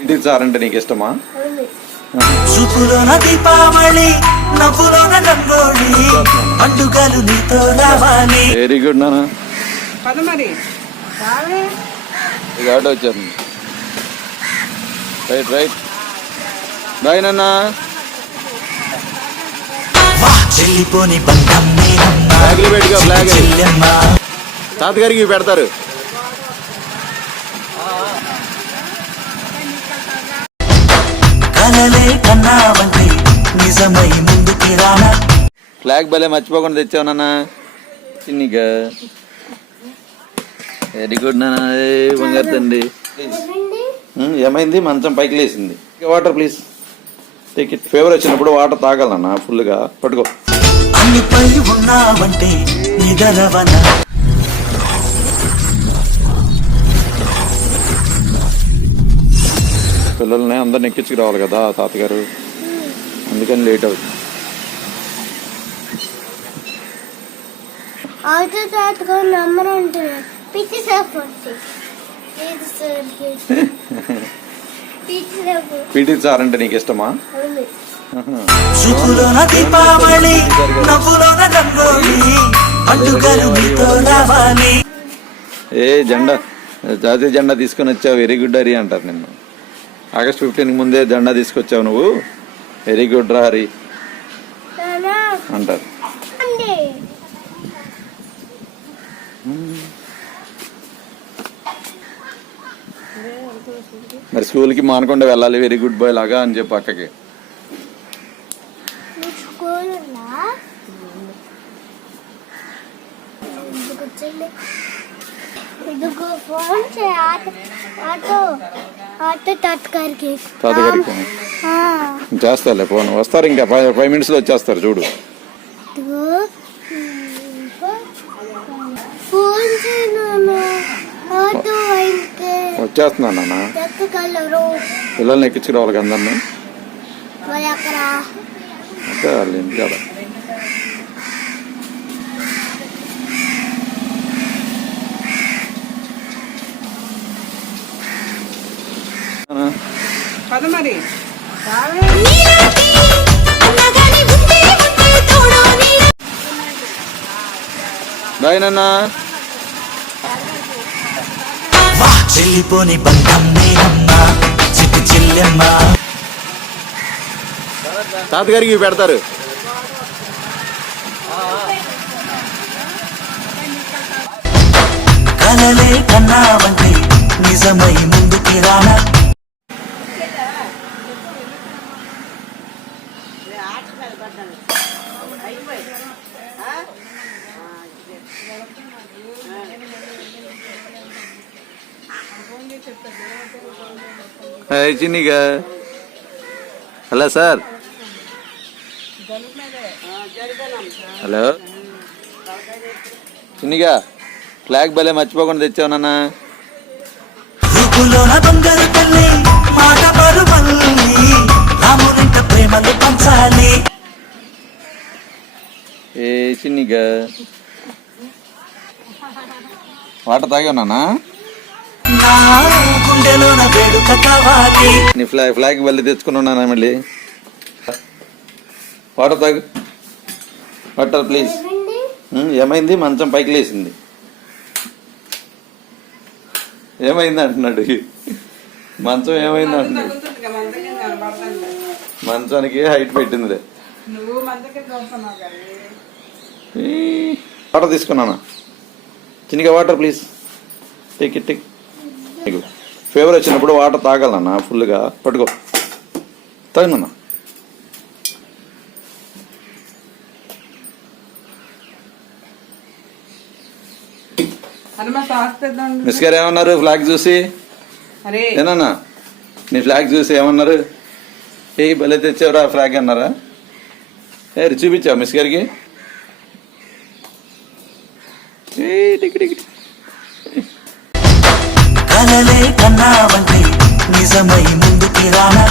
ఇంటికి సార్ అంటే నీకు ఇష్టమా? చూపులోన దీపావళి నవ్వులోన రంగోళి పండుగలు నీతో రావాలి. వెరీ గుడ్ నాన్న. మరి ఆటో వచ్చారు. రైట్ రైట్ బాయ్ నాన్న. చెల్లిపోని బంధం ఫ్లాగ్లు పెట్టుకో. ఫ్లాగ్ తాతగారికి పెడతారు. కలలే కన్నావంటే నిజమై ముందుకి రానా. ఫ్లాగ్ భలే మర్చిపోకుండా తెచ్చావు నాన్న. చిన్నిగా వెరీ గుడ్ నాన్న. బంగారు తండ్రి. ఏమైంది? మంచం పైకి లేసింది. Water please take it. Fever వచ్చినప్పుడు వాటర్ తాగాలన్నా ఫుల్గా. పట్టుకో. అన్నిపై ఉన్నావంటే నిదలవన. పిల్లల్ని అందరిని ఎక్కించుకురావాలి కదా తాతగారు, అందుకని లేట్ అవుతుంది. పీటీ సార్ అంటే నీకు ఇష్టమా? చూపులోన దీపావళి నవ్వులోన రంగోళి పండుగలు నీతో రావాలి. ఏ జెండా, జాతీయ జెండా తీసుకొని వచ్చావు, వెరీ గుడ్ హరి అంటారు నిన్ను. ఆగస్ట్ 15 ముందే జెండా తీసుకొచ్చావు నువ్వు, వెరీ గుడ్ రా హరి అంటారు. మరి స్కూల్కి మానకుండా వెళ్ళాలి, వెరీ గుడ్ బాయ్ లాగా అని చెప్పి అక్కకి. తాతగారికి చేస్తాలే ఫోన్. వస్తారు ఇంకా 5 minutes వచ్చేస్తారు చూడు. వచ్చేస్తున్నా నాన్న. పిల్లల్ని ఎక్కించుకురావాలి అందరినీ. అంటే వాళ్ళు ఇంటి కదా. మరి బాయ్ నాన్న. చెల్లిపోని బంధం నేనమ్మా చిట్టి చెల్లెమ్మ. తాతగారికి పెడతారు. కలలే కన్నావంటే నిజమై ముందుకి రానా. చిన్నిగా హలో సార్. హలో చిన్నిగా ఫ్లాగ్ భలే మర్చిపోకుండా తెచ్చావు నాన్న. ఏ చిన్నిగా వాటర్ తాగావు నాన్న. నీ ఫ్లాగ్ వెళ్ళి తెచ్చుకున్నా మళ్ళీ. వాటర్ తాగు. Water please. ఏమైంది? మంచం పైకి లేసింది. ఏమైంది అంటున్నాడు. మంచం ఏమైంది అంటున్నాడు. మంచానికి హైట్ పెట్టిందిలే. వాటర్ తీసుకున్నానా? చిన్నగా water please take it. Take. Fever వచ్చినప్పుడు వాటర్ తాగాలన్నా ఫుల్గా. పట్టుకో. తాగినన్నా. మిస్ గారు ఏమన్నారు ఫ్లాగ్ చూసి? ఏనన్నా నీ ఫ్లాగ్ చూసి ఏమన్నారు? ఏ భలే తెచ్చావురా ఫ్లాగ్ అన్నారా? ఏ చూపించావు మిస్ గారికి? కలలే కన్నావంటే నిజమై ముందుకి రానా.